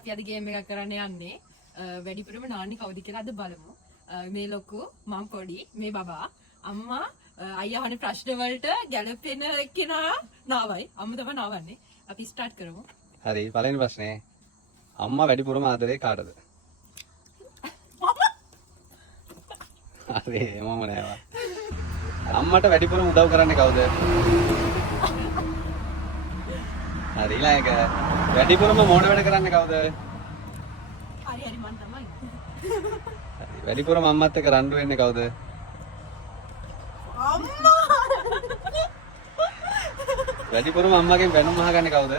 අපි අද ගේම් එකක් කරන්න යන්නේ. වැඩිපුරම නාන්නේ කවුද කියලා අද බලමු. මේ ලොකු මම පොඩි මේ බබා අම්මා අයියා අහන ප්‍රශ්න වලට ගැළපෙන කෙනා නාවයි. අම්මා තමයි නාවන්නේ. අපි ස්ටාර්ට් කරමු. හරි පළවෙනි ප්‍රශ්නේ. අම්මා වැඩිපුරම ආදරේ කාටද? හරි මම නෑවා. අම්මට වැඩිපුරම උදව් කරන්නේ කවුද? හරි ඊළඟ වැඩිපුරම මොන වැඩ කරන්නේ කවුද? හරි මම තමයි. හරි වැඩිපුරම අම්මත් එක්ක රණ්ඩු වෙන්නේ කවුද? අම්මා. වැඩිපුරම අම්මගෙන් බැනුම් අහගන්නේ කවුද?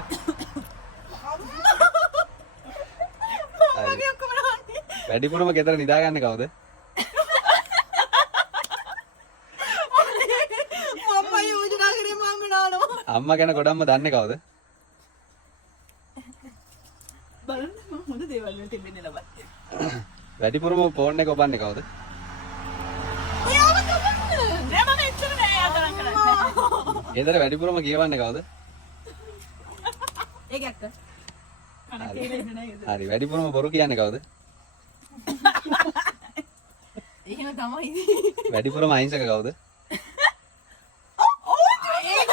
මගේ ඔක්කොම නාන්නේ. වැඩිපුරම ගෙදර නිදාගන්නේ කවුද? මම්මා යෝජනා කරේ මම නානවා. අම්මා ගැන ගොඩක්ම දන්නේ කවුද? බලන්න මම හොඳ දේවල් වල තිබෙන්නේ ලබයි. වැඩිපුරම ෆෝන් එක ඔබන්නේ කවුද? එයාම කපන්න. නෑ මම එච්චර නෑ එයා තරම් කරන්නේ. ගෙදර වැඩිපුරම කියවන්නේ කවුද? ඒක ඇත්ත. හරි වැඩිපුරම බොරු කියන්නේ කවුද? එහෙම තමයි. වැඩිපුරම අහිංසක කවුද? ඒක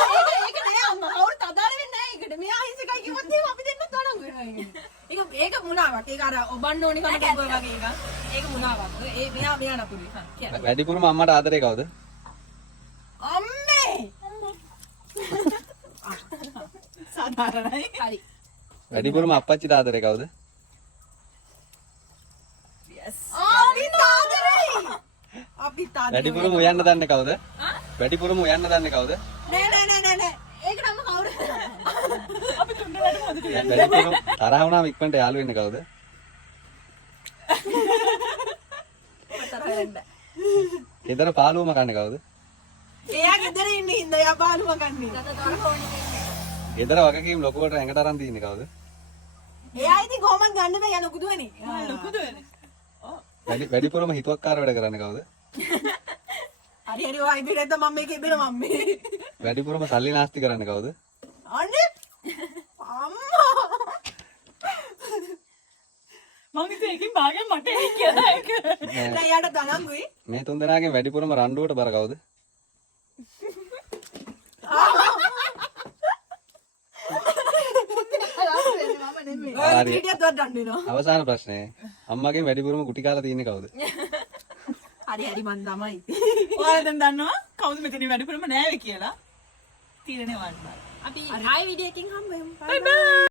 නෑ අම්මා. කවුරුත් අදාළ වෙන්නේ නෑ ඒකට. මෙයා අහිංසකයි කිව්වොත් එහෙම අපි දෙන්න තරම් වෙනවා ඒක. ඒක මුලාවක්. ඒක අර ඔබන්න ඕනි කම ටෙම්පර් වගේ එකක්. ඒක මුලාවක්. ඒ මෙයා නපුරුයි. කියන්න. වැඩිපුරම අම්මට ආදරේ කවුද? අම්මේ. සාධාරණයි. හරි. වැඩිපුරම අප්පච්චිට ආදරේ කවුද? අපි තාදරයි. වැඩිපුරම උයන්න දන්නේ කවුද? වැඩිපුරම උයන්න දන්නේ කවුද? නෑ. ඒක නම් කවුරු? අපි තුන්දෙනාටම හොඳට වැඩිපුරම තරහ වුණාම ඉක්මනට යාළු වෙන්නේ කවුද? තරහ වෙන්න. ගෙදර පාළුවම කන්නේ කවුද? එයා ගෙදර ඉන්නේ හින්දා එයා පාළුව කන්නේ. ගෙදර වගකීම් ලොකුවට ඇඟට අරන් තියන්නේ කවුද? එයා ඉතින් කොහොමද ගන්න බෑ යා ලොකු දුවනේ. ලොකු දුවනේ. වැඩිපුරම හිතුවක්කාර වැඩ කරන්නේ කවුද? හරි ඔය ඉදිරියට මම මේක ඉබේන මම මේ. වැඩිපුරම සල්ලි නාස්ති කරන්නේ කවුද? අනේ අම්මා. මම ඉතින් එකකින් භාගයක් මට එයි කියලා ඒක. නෑ යාට දනංගුයි. මේ තුන් දෙනාගෙන් වැඩිපුරම රණ්ඩුවට බර කවුද? අවසාන ප්‍රශ්නේ. අම්මගෙන් වැඩිපුරම කුටි කාලා තියෙන්නේ කවුද? හරි මන් තමයි. ඔයාලා දැන් දන්නවා කවුද මෙතන වැඩිපුරම නෑවේ කියලා? තීරණය වන්න. අපි ආයෙ වීඩියෝ එකකින් හම්බ වෙමු. බයි බයි.